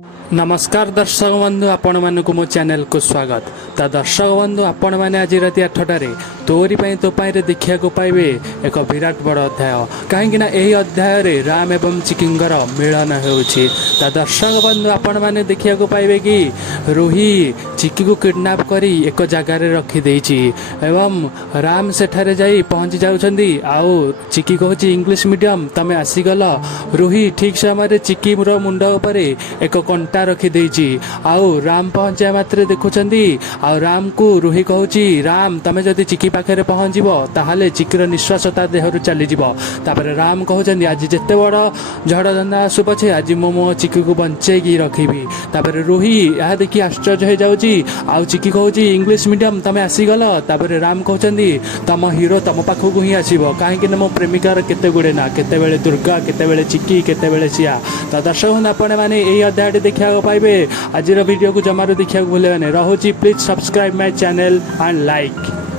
नमस्कार दर्शक बंधु आपण मानक मो चैनल को स्वागत। ता दर्शक बंधु आपण मैंने आज राति 8टार तोरी तो देखा पाइबे एक विराट बड़ अध्याय कहीं यही अध्याय रे राम एवं चिकिंगर मिलन होउछि। ता दर्शक बंधु आपण मैंने देखा पाइबे कि रूही चिकी को किडनैप करी एक जगार रखी देइछि एवं राम सेठारे जाई पहुंची जाउछंदी। आउ चिकी कहूँ इंग्लिश मीडियम तमे आसीगल। रूही ठीक समय चिकी मुंड उपर एक कंटा रखी देइछि। आउ राम पहुंचा मात्रे देखुछंदी। आउ राम को रूही कहूची राम तमे जदि चिकी पाखे पहुंचब ताहले चिकीर निश्वास ता देहरु चली जीव। तापर राम कहउछंदी आज जेते बड़ झड़ धंदा आसु पछे आज मो चिकी को बंचेगी रखिबी। तापर रूही यह देखि आश्चर्य हो जाउची। आउ चिकी कहूची इंग्लिश मीडियम तमे आसीगल। तापर राम कहउछंदी तम हीरो तम पाखकु ही आसीबो काहेकि मो प्रेमिकार केते गुडे ना केते बेले दुर्गा केते बेले चिकी केते बेले सिया। ता दर्शक आपण माने एही अध्याय देखा पाइबे। आज वीडियो को जमारू देखा भूलें। रहुची please subscribe my channel and like.